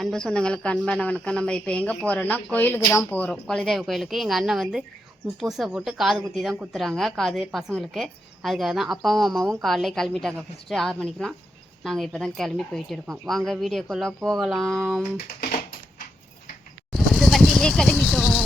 அன்பு சொந்தங்களுக்கு அன்பான வணக்கம். நம்ம இப்போ எங்கே போகிறோன்னா கோயிலுக்கு தான் போகிறோம், குலதெய்வ கோயிலுக்கு. எங்கள் அண்ணன் வந்து பூசை போட்டு காது குத்தி தான் குத்துறாங்க, காது பசங்களுக்கு. அதுக்காக தான் அப்பாவும் அம்மாவும் காலையிலே கிளம்பிட்டாங்க. ஃபஸ்ட்டு 6 மணிக்கெலாம். நாங்கள் இப்போ தான் கிளம்பி போயிட்டு இருக்கோம். வாங்க வீடியோக்குள்ளே போகலாம். வந்து வண்டியிலே கிளம்பிட்டோம்.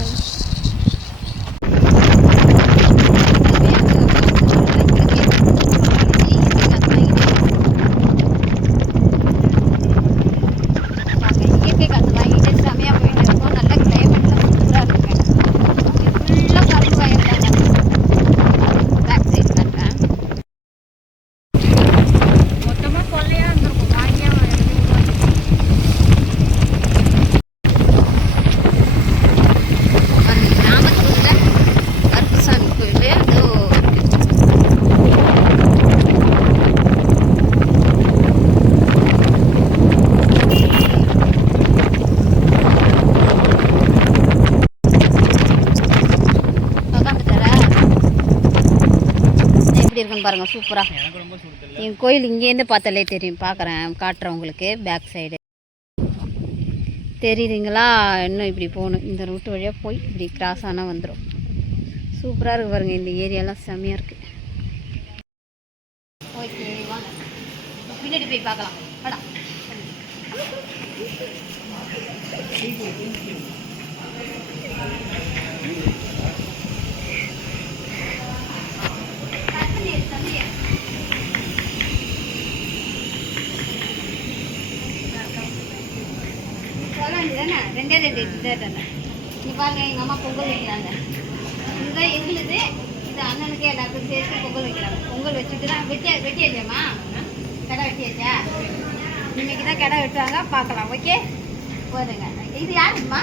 இருக்குன்னு பாருங்க, சூப்பரா. என் கோயில் இங்கேருந்து பார்த்தாலே தெரியும். காட்டுறேன் உங்களுக்கு. பேக் சைடு தெரியுதுங்களா? இன்னும் இப்படி போகணும், இந்த ரூட்டு வழியாக போய் இப்படி கிராஸ் ஆனால் வந்துடும். சூப்பராக இருக்குது பாருங்க, இந்த ஏரியாலாம் செம்மையாக இருக்குது. ஓகே வாங்க பின்னாடி போய் பார்க்கலாம். வாடா. ரெண்டே நீ பாருங்க, எங்கள் அம்மா பொங்கல் வைக்கிறாங்க. இதுதான் எங்களுது, இது அண்ணனுக்கு எல்லாத்துக்கும் சேர்த்து பொங்கல் வைக்கிறாங்க. பொங்கல் வச்சுட்டு தான் வெட்டியாச்சாம்மா? கடை வெட்டியாச்சா? இன்னைக்கு தான் கடை வெட்டுவாங்க, பார்க்கலாம். ஓகே போதுங்க. இது யாருக்குமா?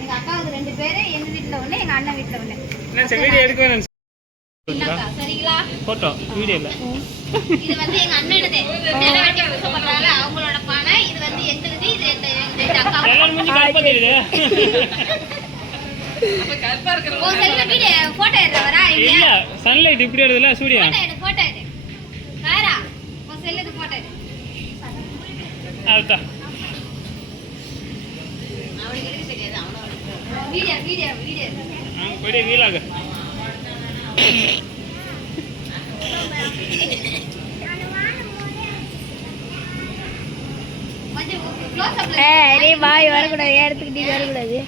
எங்கள் அக்காவுக்கு 2 பேர், எங்கள் வீட்டில் ஒன்று, எங்கள் அண்ணன் வீட்டில் ஒன்று. சரிங்களா? போட்டோ வீடியோ இல்ல. இது வந்து எங்க அண்ணனது, கடை வெட்டி பண்றாங்க, அவங்களோட பானை. இது வந்து எங்களுது, இது ரெண்டு அக்கா. கல்யாணம் பண்ணி கல்பா தெரியுது. அப்ப கல்பா இருக்கற. ஓ செல்ல வீடியோ போட்டோ எடுறவரா? இல்ல சன்லைட் இப்படி எடுதுல சூர்யா. போட்டோ எடு. காரா ஓ செல்லது போட்டோ எடு. ஆல்டா அவனுக்கு எடுக்க தெரியாது. அவனோட வீடியோ போய் வீலாக. பாய் வரக்கூடாது, எடுத்துக்கிட்டு வரக்கூடாது.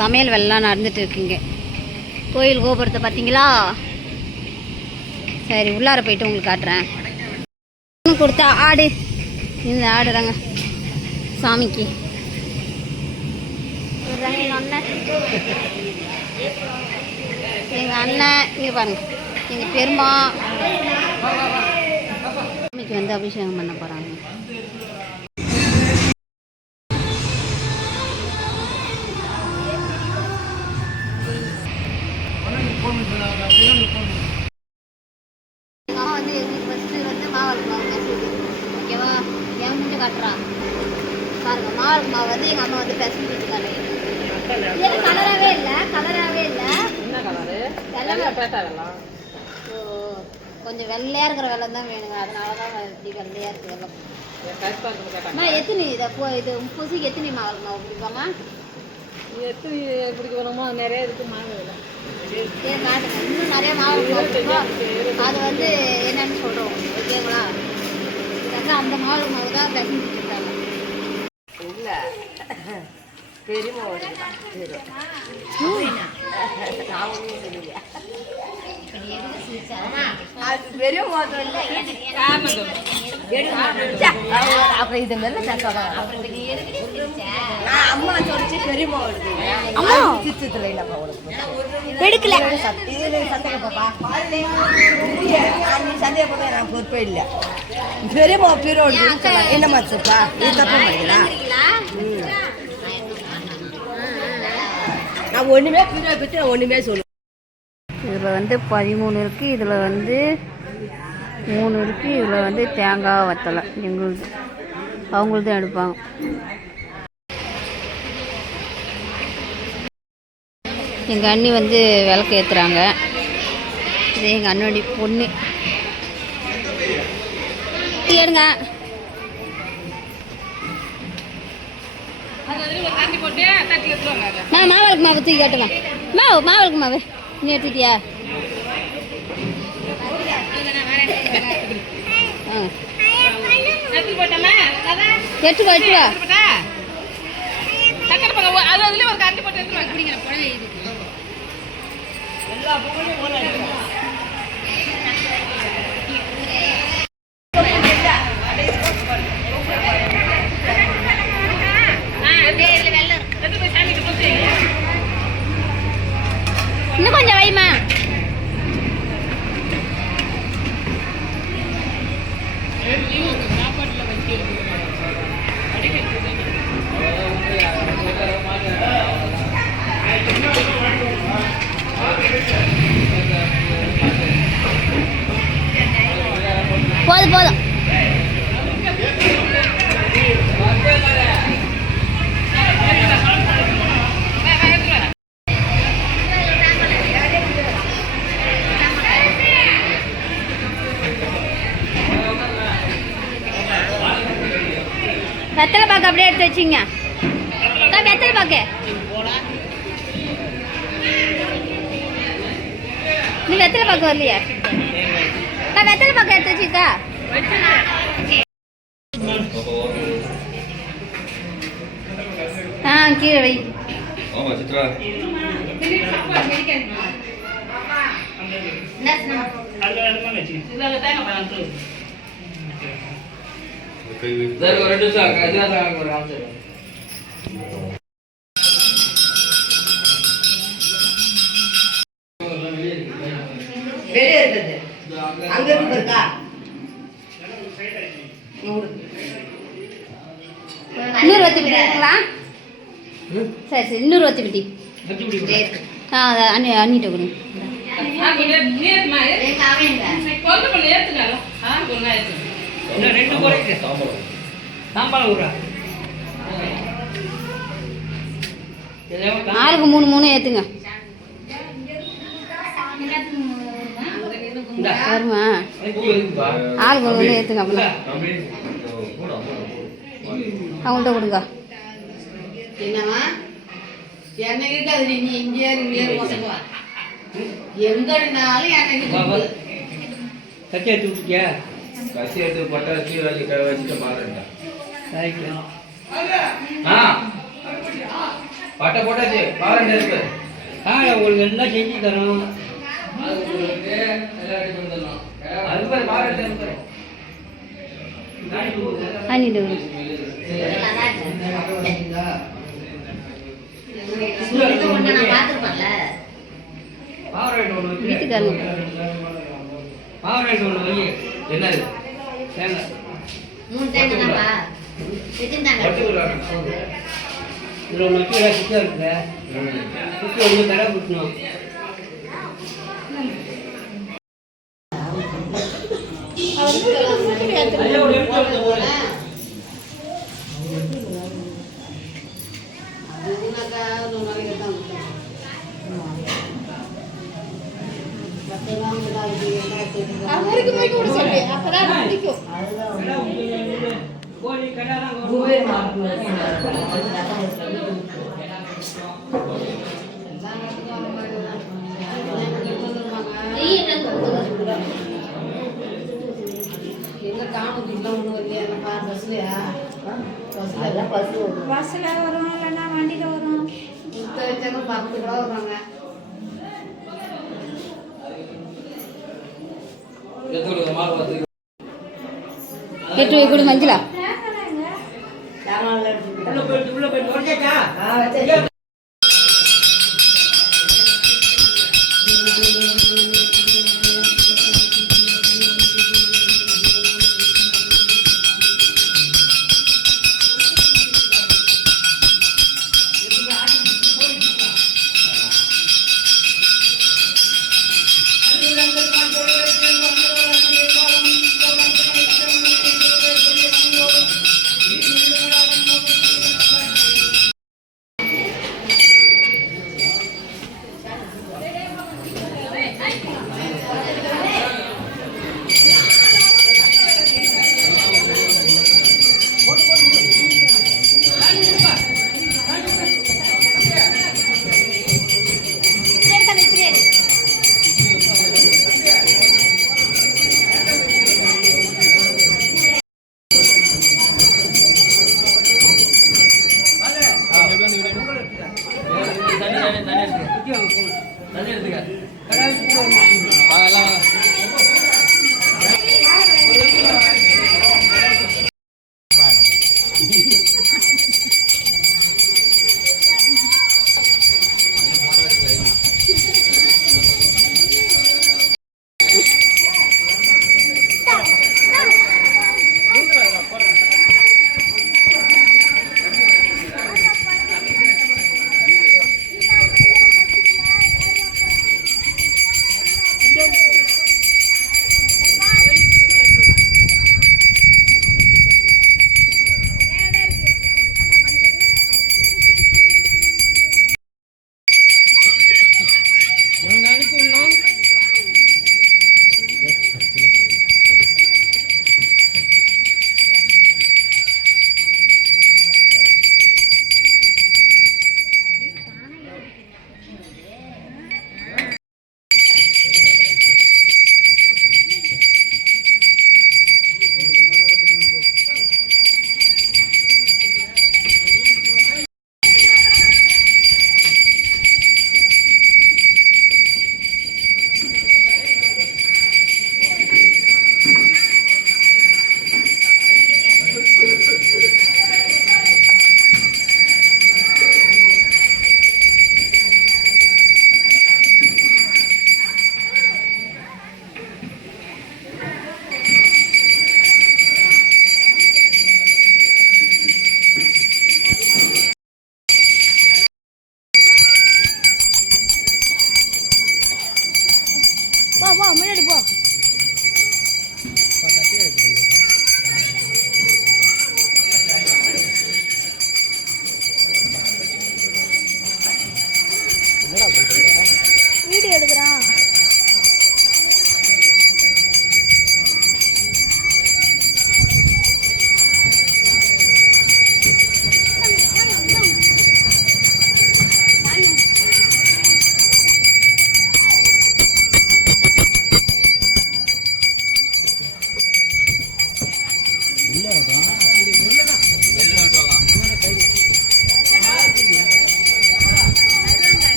சமையல் வெள்ளம் நடந்துட்டு இருக்குங்க. கோயில் கோபுரத்தை பார்த்தீங்களா? சரி உள்ளார போயிட்டு உங்களுக்கு காட்டுறேன். கொடுத்தா ஆடு, இந்த ஆடு தாங்க சாமிக்கு. எங்கள் அண்ணன் இங்கே பாருங்க, எங்கள் பெருமா சாமிக்கு வந்து அபிஷேகம் பண்ண போகிறாங்க. பாருங்க, மாவுக்கு மாவு வந்து எங்கள் அம்மா வந்து பெசஞ்சு வச்சுக்காங்க. கலராகவே இல்லை. என்ன கலரு? ஓ கொஞ்சம் வெள்ளையாக இருக்கிற வெள்ளம் தான் வேணுங்க, அதனால தான் இப்படி வெள்ளையாக இருக்குது வெள்ளம். அம்மா எத்தனை இது பூசிக்கு எத்தனை மாவு பிடிப்பாம்மா? எத்தனை பிடிக்க வேணுமோ நிறைய இருக்குது மாவு. காட்டுங்க, இன்னும் நிறைய மாவு பிடிக்கும். அது வந்து என்னன்னு சொல்கிறோம், ஓகேங்களா? அந்த மாவு தான் பெசஞ்சு வச்சுருக்காங்க. இல்லை பெரியமா அப்புறம் இது மேல அம்மா சொல்லிச்சு பெரியமா சிச்சத்துல இல்லப்பா எடுக்கல சந்தேகப்பா சந்தேகப்பா நான் பொறுப்பே இல்லை. பெரியமா பீரோடு என்னம்மா சொல்ப்பா இது தப்பு பண்ணிக்கலாம். நான் ஒன்றுமே பீரோ பற்றி நான் ஒன்றுமே சொல்லுவேன். இதில் வந்து 13 இருக்குது, இதில் வந்து 3 இருக்குது. இதில் வந்து தேங்காய் வத்தலை எங்களுது, அவங்களும் தான் எடுப்பாங்க. எங்கள் அண்ணி வந்து விளக்கு ஏற்றுறாங்க. இது எங்கள் அண்ணனுடைய பொண்ணு. எடுங்க. மாவளுக்கு மாவு தூக்கி காட்டுங்க. மாவளுக்கு மாவு நீ எடுத்துட்டியா? எட்டுவா இன்னும் கொஞ்சம் வைமா. போதும் போதும். வெத்தலை பாக்கு அப்படியே எடுத்து வச்சிங்க. வெத்தலை பாக்கு நீ வெத்தலை பாக்கு வரலையா? வெத்தலை பாக்கு எடுத்து வச்சுக்கா. கீழே வை. இன்னொரு வச்சுக்கிட்டீங்களா? சரி சரி, இன்னொரு வச்சுக்கிட்டி. அண்ணிட்ட கொடுங்க. ஆளுக்கு 3 ஏற்றுங்க. வருமா? ஆளுக்கு 1 ஏற்றுங்க. அப்படின்னா அவங்கள்ட்ட கொடுங்க. என்னவா எண்ணெய் இருக்காது. நீ இங்கே எங்கனாலும் எண்ணெய் கட்டி எடுத்து விட்டுக்கியா? கசி எடுத்து போட்டா கீழே வச்சுட்டு பாருங்க. பட்டை போட்டாச்சு பாருங்க இருக்கு. உங்களுக்கு எல்லாம் செஞ்சு தரோம். அது பாருங்க. என்னது 3 தேங்காய் இதில் ஒன்று வச்சு சுத்தம் இருக்குல்ல, சுற்றி ஒன்று தடவை விட்டணும். பஸ்ல வரும் இல்லைன்னா வண்டியில வரும். 10 ரூபா வருவாங்க. எட்டு கொடு மஞ்சளா.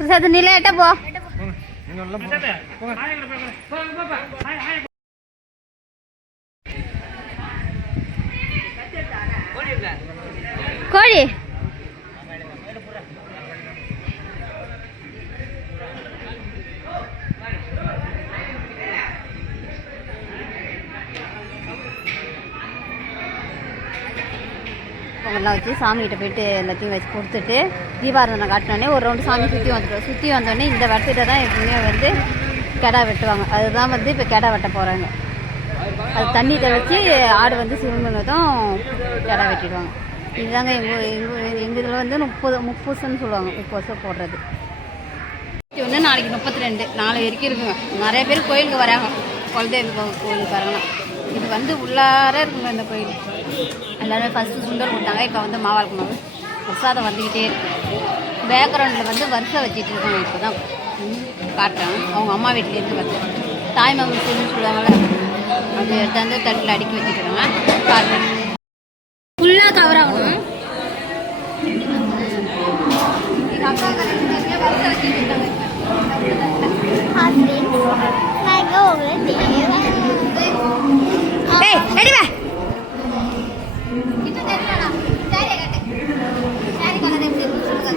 பிரசாத் நிலை எட்ட போ. கோழி பொங்கல்லாம் வச்சு சாமிகிட்ட போயிட்டு எல்லாத்தையும் வச்சு கொடுத்துட்டு தீபாராதனை காட்டினோடனே ஒரு ரவுண்டு சாமி சுற்றி வந்துடுவோம். சுற்றி வந்தோடனே இந்த இடத்துல தான் எப்பவுமே வந்து கெடா வெட்டுவாங்க. அதுதான் வந்து இப்போ கெடா வெட்ட போகிறாங்க. அது தண்ணி தெளித்து ஆடு வந்து சிவந்ததும் கெடா வெட்டிடுவாங்க. இதுதாங்க எங்கள் இதில் வந்து 30 சொல்லுவாங்க. 30 வருஷம் போடுறது. ஒன்று நாளைக்கு 32 நாளை வரைக்கும் இருக்குங்க. நிறைய பேர் கோயிலுக்கு வராங்க. குலதெய்வ கோயிலுக்கு வராங்கன்னா இது வந்து உள்ளார இருக்குங்க இந்த கோயில். எல்லாருமே ஃபஸ்ட்டு சுண்டல் கொடுத்தாங்க. இப்போ வந்து மாவாளுக்கு மாவு பிரசாதம் வந்துக்கிட்டே இருக்கு. பேக்ரவுண்டில் வந்து வருஷம் வச்சுட்டு இருக்காங்க. இப்போ தான் காட்டுறேன். அவங்க அம்மா வீட்டிலேருந்து வருது. தாய்மாமன் சொல்லுன்னு சொல்லுவாங்கள்ல, அது எடுத்தாந்து தட்டில் அடுக்கி வச்சுக்கிறாங்க. காட்டுறேன். ஃபுல்லாக கவர் ஆகணும். வருஷம் வச்சுட்டு இருக்காங்க.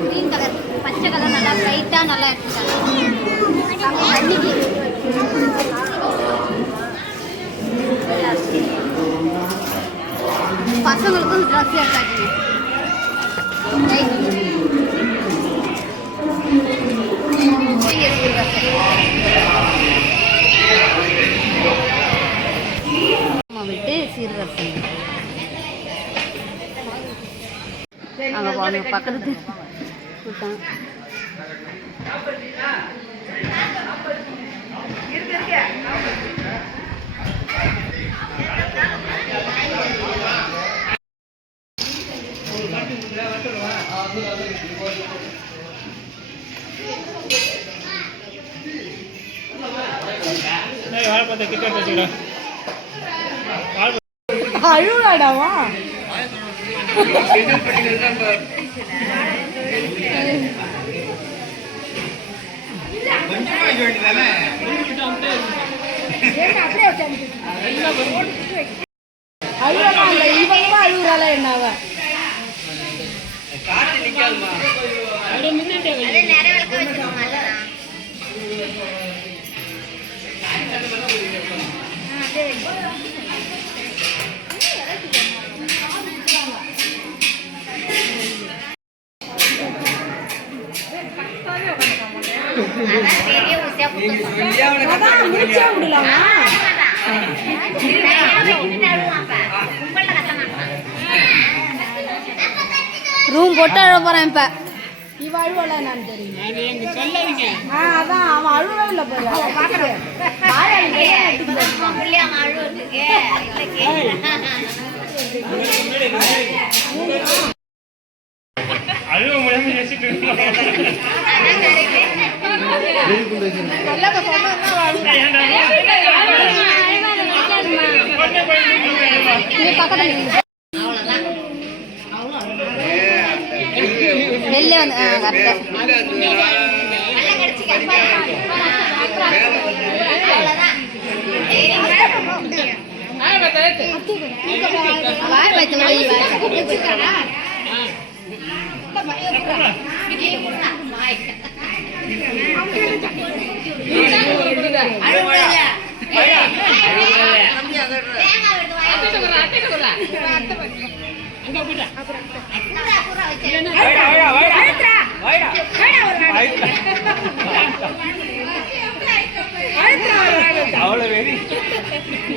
கிரீன் கலர் பச்சை கலர் நல்லா பிரைட்டாக நல்லா எடுத்துட்டாங்க. பசங்களுக்கும் ட்ரெஸ் எடுத்தாச்சு. விட்டு சீர்வரிசை அங்கே போங்க பக்கத்து கொடுத்தாங்க. அழுவாடாவா அழுகுறாளா என்னவ ரூம் போட்டு அழ போறேன். இப்ப இவ அழுவல நான் தெரியும். அதான் அவன் அழுவவே இல்லை போய் பாக்குறேன். வெளில வந்து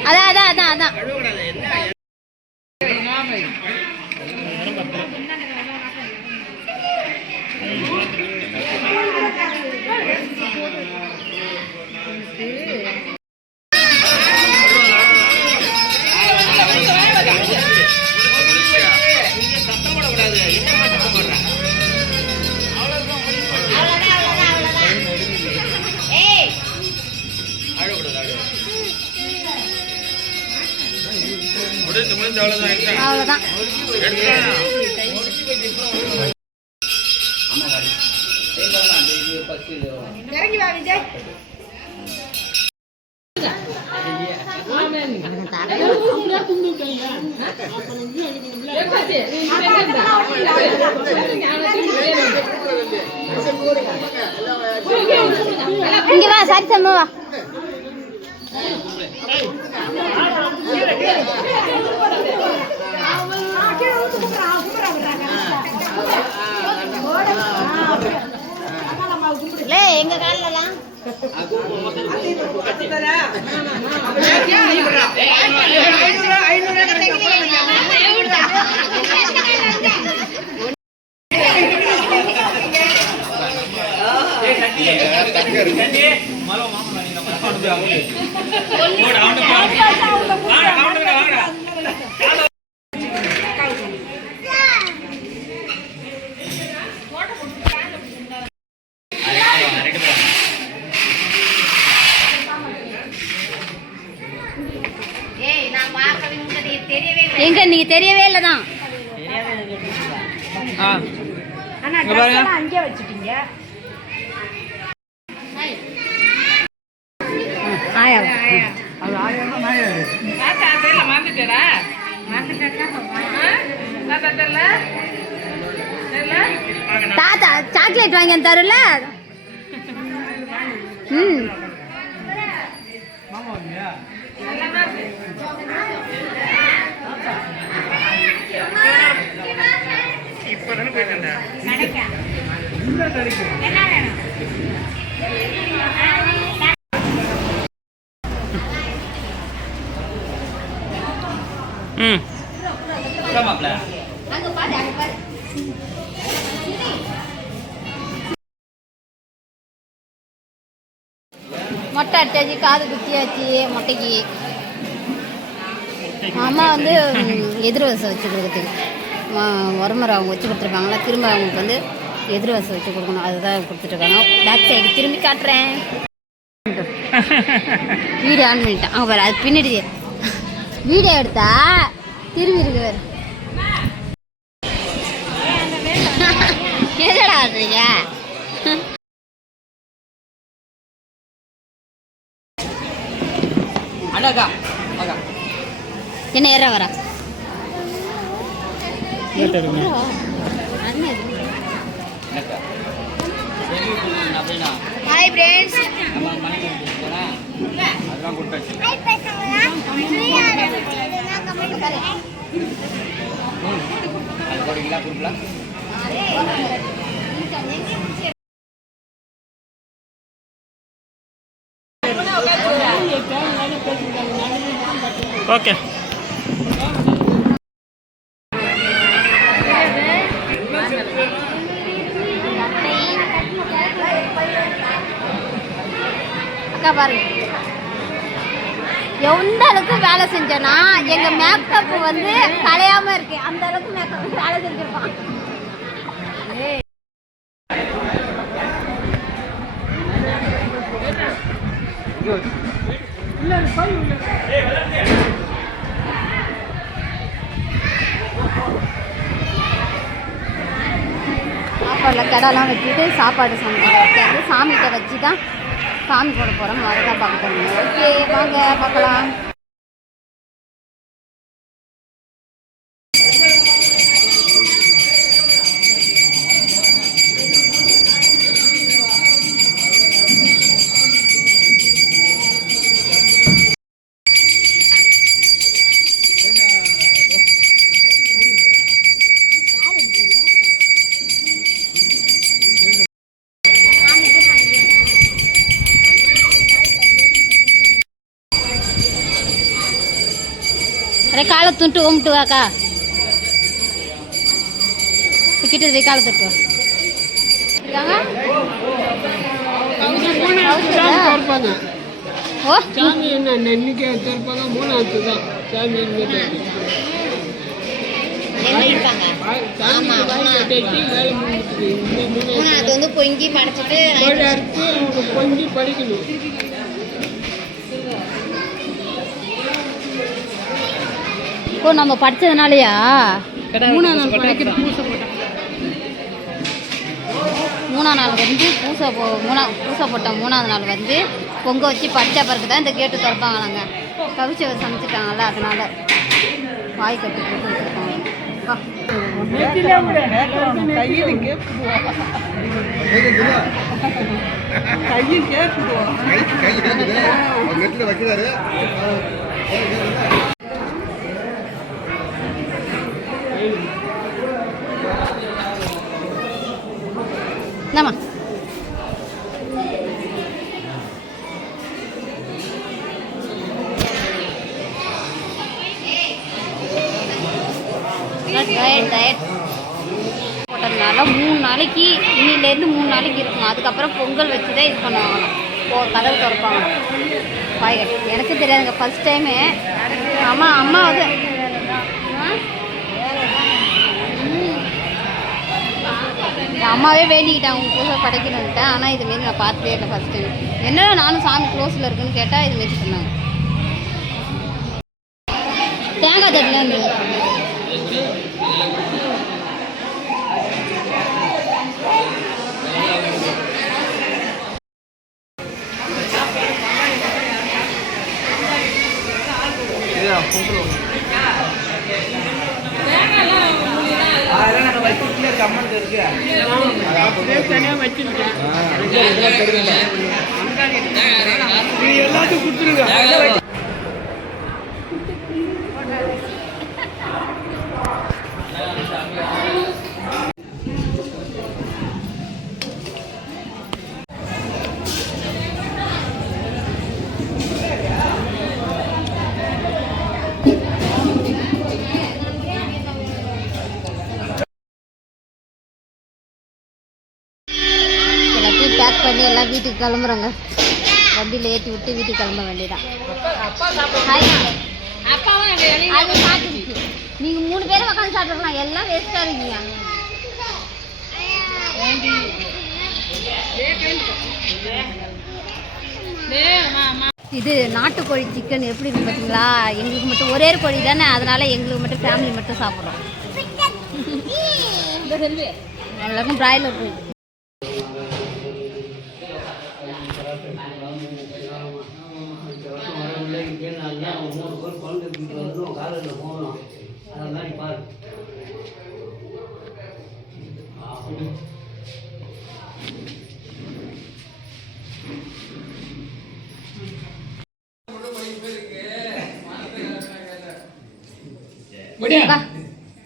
அதான் அதான் அதான் அவ்வளோதான். இறங்கி வா விஜய். இங்க வா சரி சம்மா வா. எங்க காலலாம் எங்க நீங்க தெரியவே இல்லதான். அங்கே வச்சுட்டீங்க. தாத்தா சாக்லேட் வாங்கி தருல. மொட்டை அடிச்சாச்சு, காது குத்தியாச்சு மொட்டைக்கு. அம்மா வந்து எதிர்வசம் வச்சு கொடுக்குறதுக்கு உரமுறை அவங்க வச்சு கொடுத்துருப்பாங்களா, திரும்ப அவங்களுக்கு வந்து எதிர்வசம் வச்சு கொடுக்கணும். அதுதான் கொடுத்துட்ருக்காங்க. பேக் சைடு திரும்பி காட்டுறேன். வீடியோ ஆன் பண்ணிட்டேன். அவங்க பாரு அது பின்னாடி வீடியோ எடுத்தா திரும்பி இருக்கு வேறு. எதடா ஆடுறீங்க? என்ன ஏற வரா? Hi friends. ஓகே. அக்கா பாருங்க எந்த அளவுக்கு வேலை செஞ்சோன்னா எங்க மேக்கப் வந்து கலையாம இருக்கு. அந்த அளவுக்கு மேக்கப் வேலை செஞ்சிருப்பான். சாப்பாடில் கெடாலாம் வச்சுட்டு சாப்பாடு சமைச்சு சாமிகிட்ட வச்சு தான் சாமி போட போகிறோம். அதுதான் பார்க்க போகணும். ஓகே வாங்க பார்க்கலாம். अरे काल तुंटू उमटू का टिकट दे काल तक சாமி என்ன நன்னிக்கே தரப்பாங்க. மூணாவது தான் சாமி வந்து பொங்கி மடைச்சிட்டு பொங்கி படிக்கணும். ஓ நம்ம படிச்சதுனாலயா? மூணாவது மூணாம் நாள் வந்து பூசை போட்ட 3ஆவது நாள் வந்து பொங்க வச்சு பச்சை பருக்கு தான் இந்த கேட்டு திறப்பாங்களாங்க. கவிச்சவை சமைச்சிட்டாங்கல்ல, அதனால வாய் கட்டி போட்டு வச்சுருக்காங்க. என்னம்மா டயட் போட்டதுனால 3 நாளைக்கு இன்னிலேருந்து 3 நாளைக்கு இருக்கும். அதுக்கப்புறம் பொங்கல் வச்சு தான் இது பண்ணுவாங்களாம். கதவு திறப்பாங்க காய்கறி. எனக்கு தெரியாதுங்க, ஃபஸ்ட் டைமு. அம்மா வந்து அம்மாவே வேண்டிக்கிட்டாங்க உங்கள் பூசை படைக்கணுன்ட்டு. ஆனால் இதுமாரி நான் பார்த்ததே இல்லை ஃபஸ்ட் டைம். என்னடா நானும் சாமி க்ளோஸில் இருக்குன்னு கேட்டால் இதுமாரி சொன்னாங்க. தேங்காய் தட்டில் வந்து எல்லாத்தையும் கொடுத்துருங்க. பேக் பண்ணி எல்லாம் வீட்டுக்கு கிளம்புறோங்க. வண்டியில் ஏற்றி விட்டு வீட்டுக்கு கிளம்ப வேண்டியதான். நீங்கள் 3 பேரும் உட்காந்து சாப்பிட்றலாம், எல்லாம் வேஸ்ட்டாக இருக்கீங்க. இது நாட்டுக்கோழி சிக்கன் எப்படி இருக்கு பார்த்தீங்களா? எங்களுக்கு மட்டும் ஒரே கோழி தானே, அதனால எங்களுக்கு மட்டும் ஃபேமிலி மட்டும் சாப்பிட்றோம். எல்லாருக்கும் பிராய்லர் கோழி.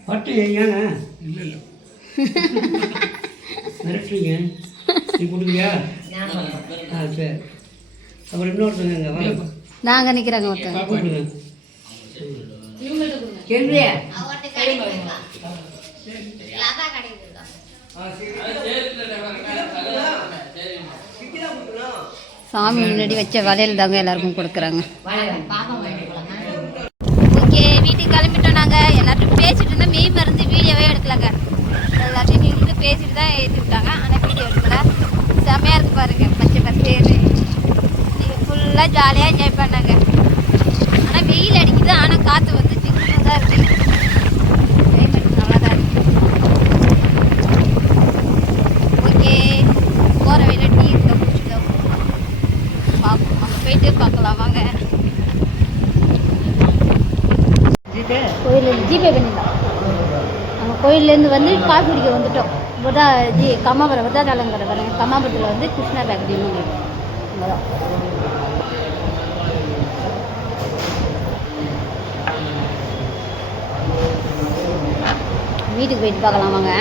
பட்டு ஏங்க இல்லை மிரட்டுறீங்க. நீ கொடுக்குறியா? சரி. அப்புறம் இன்னொருத்தங்க நாங்கள் நிற்கிறாங்க ஒருத்தங்க. கூப்பிடுங்க. சாமி முன்னாடி வச்ச வளையல் தாங்க எல்லாருக்கும் கொடுக்குறாங்க. ஓகே, வீட்டுக்கு கிளம்பிட்டோம் நாங்கள். எல்லாத்தையும் பேசிட்டு இருந்தால் மெய் மருந்து வீடியோவே எடுக்கலாங்க. எல்லாத்தையும் நின்று பேசிட்டு தான் ஏற்றி விட்டாங்க. ஆனால் வீடியோ எடுக்கல. செம்மையாக இருக்குது பாருங்கள், பச்சை பச்சேன்னு. நீங்கள் ஃபுல்லாக ஜாலியாக என்ஜாய் பண்ணாங்க. ஆனால் வெயில் அடிக்குது, ஆனால் காற்று வந்து சிக்கனாக தான் இருக்குது. கிளைமேட் நல்லா தான் இருக்குது. ஓகே, போகிற வழியில் டீ இருக்க குடிச்சுட்டு பார்ப்போம். அங்கே போயிட்டு பார்க்கலாம் வாங்க. கோயிலேருந்து ஜிபே பண்ணிடலாம். நாங்கள் கோயிலேருந்து வந்து காஃபி குடிக்க வந்துட்டோம். கம்மாபுரம் விருதாச்சலங்கிற பாருங்க. கம்மாபுரத்தில் வந்து கிருஷ்ணா பேக்கரின்னு அங்கே தான். வீட்டுக்கு போயிட்டு பார்க்கலாம் வாங்க.